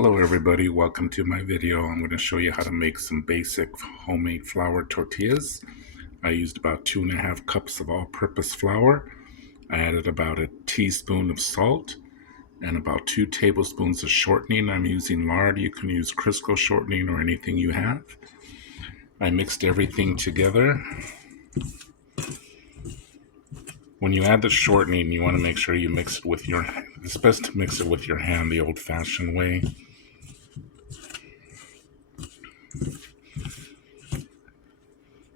Hello everybody, welcome to my video. I'm going to show you how to make some basic homemade flour tortillas. I used about 2.5 cups of all-purpose flour. I added about a teaspoon of salt and about 2 tablespoons of shortening. I'm using lard. You can use Crisco shortening or anything you have. I mixed everything together. When you add the shortening, you want to make sure you mix it with your hand. It's best to mix it with your hand the old-fashioned way.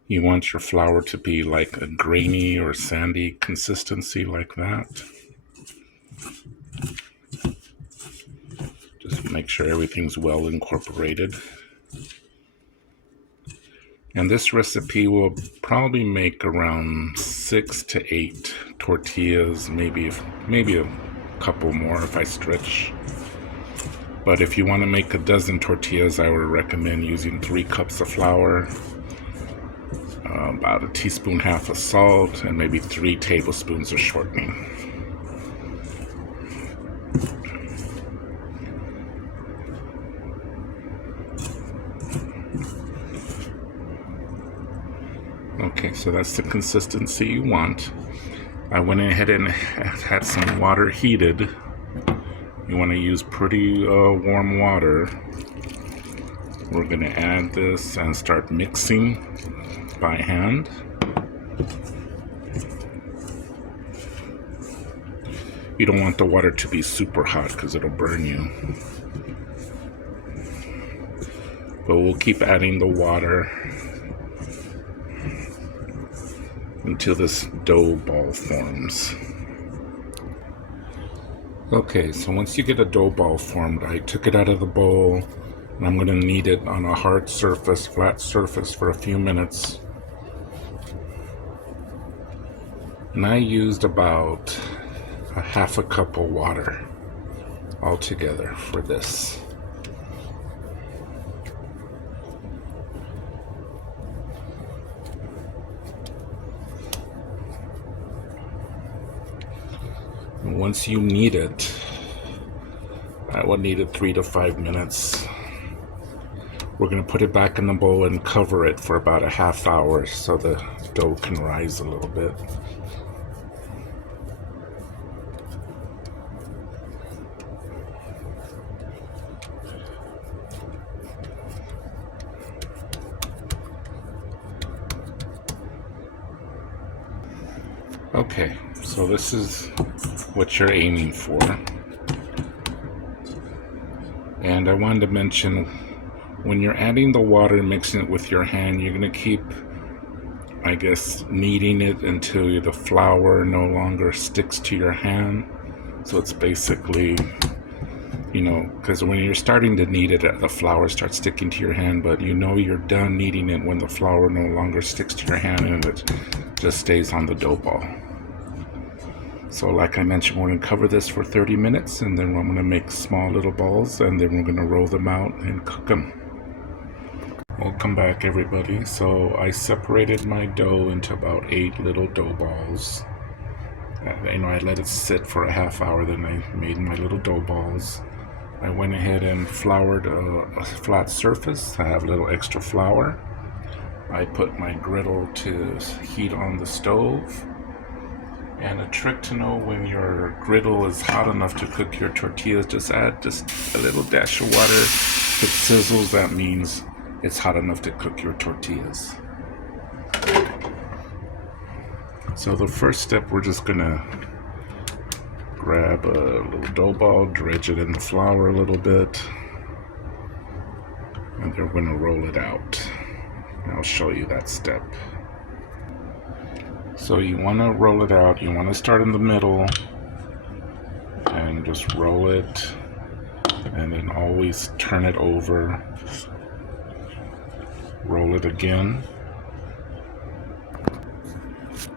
You want your flour to be like a grainy or sandy consistency like that. Just make sure everything's well incorporated. And this recipe will probably make around 6 to 8 tortillas, maybe a couple more if I stretch. But if you want to make a dozen tortillas, I would recommend using 3 cups of flour, about a teaspoon half of salt, and maybe 3 tablespoons of shortening. Okay, so that's the consistency you want. I went ahead and had some water heated. You want to use pretty warm water. We're going to add this and start mixing by hand. You don't want the water to be super hot because it'll burn you. But we'll keep adding the water until this dough ball forms. Okay, so once you get a dough ball formed, I took it out of the bowl and I'm going to knead it on a hard surface, flat surface for a few minutes. And I used about a half a cup of water altogether for this. And once you knead it, I will knead it 3 to 5 minutes. We're going to put it back in the bowl and cover it for about a half hour so the dough can rise a little bit. Okay, so this is what you're aiming for. And I wanted to mention, when you're adding the water and mixing it with your hand, you're going to keep, I guess, kneading it until the flour no longer sticks to your hand. So it's basically, because when you're starting to knead it, the flour starts sticking to your hand, but you're done kneading it when the flour no longer sticks to your hand and it just stays on the dough ball. So like I mentioned, we're going to cover this for 30 minutes and then I'm going to make small little balls and then we're going to roll them out and cook them. Welcome back everybody. So I separated my dough into about 8 little dough balls. I let it sit for a half hour, then I made my little dough balls. I went ahead and floured a flat surface. I have a little extra flour. I put my griddle to heat on the stove. And a trick to know when your griddle is hot enough to cook your tortillas, just add just a little dash of water. If it sizzles, that means it's hot enough to cook your tortillas. So the first step, we're just gonna grab a little dough ball, dredge it in the flour a little bit, and then we're gonna roll it out. And I'll show you that step. So you want to roll it out, you want to start in the middle and just roll it and then always turn it over, roll it again.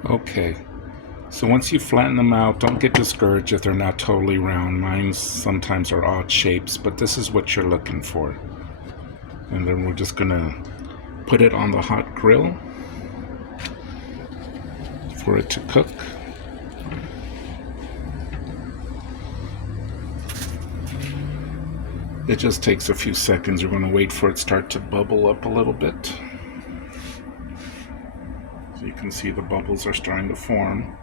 Okay, so once you flatten them out, don't get discouraged if they're not totally round. Mine sometimes are odd shapes, but this is what you're looking for. And then we're just gonna put it on the hot grill for it to cook. It just takes a few seconds. You're going to wait for it to start to bubble up a little bit. So you can see the bubbles are starting to form.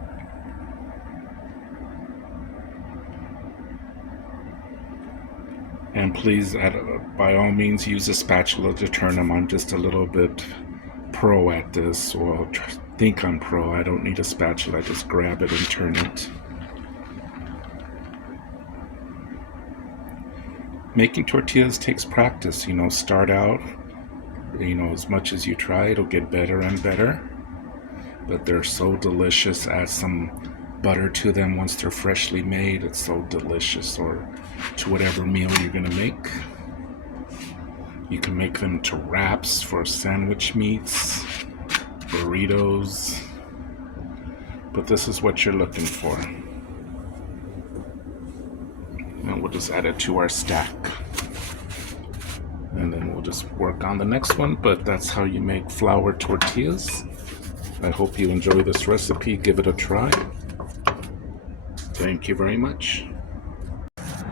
And please, by all means, use a spatula to turn them. I'm just a little bit pro at this. Well, think I'm pro. I don't need a spatula. I just grab it and turn it. Making tortillas takes practice. Start out, as much as you try, it'll get better and better. But they're so delicious. Add some butter to them once they're freshly made. It's so delicious. Or to whatever meal you're gonna make. You can make them to wraps for sandwich meats, burritos, but this is what you're looking for. And we'll just add it to our stack, and then we'll just work on the next one. But that's how you make flour tortillas. I hope you enjoy this recipe. Give it a try. Thank you very much.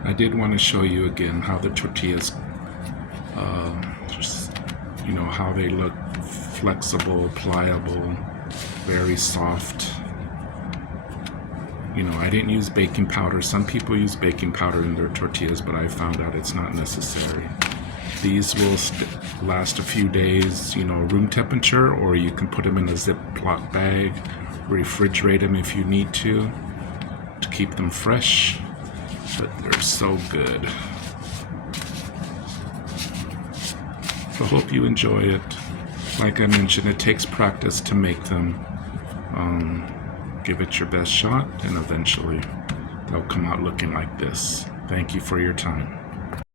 I did want to show you again how the tortillas, how they look flexible, pliable, very soft. I didn't use baking powder. Some people use baking powder in their tortillas, but I found out it's not necessary. These will last a few days, room temperature, or you can put them in a Ziploc bag, refrigerate them if you need to keep them fresh. But they're so good. So hope you enjoy it. Like I mentioned, it takes practice to make them. Give it your best shot, and eventually they'll come out looking like this. Thank you for your time.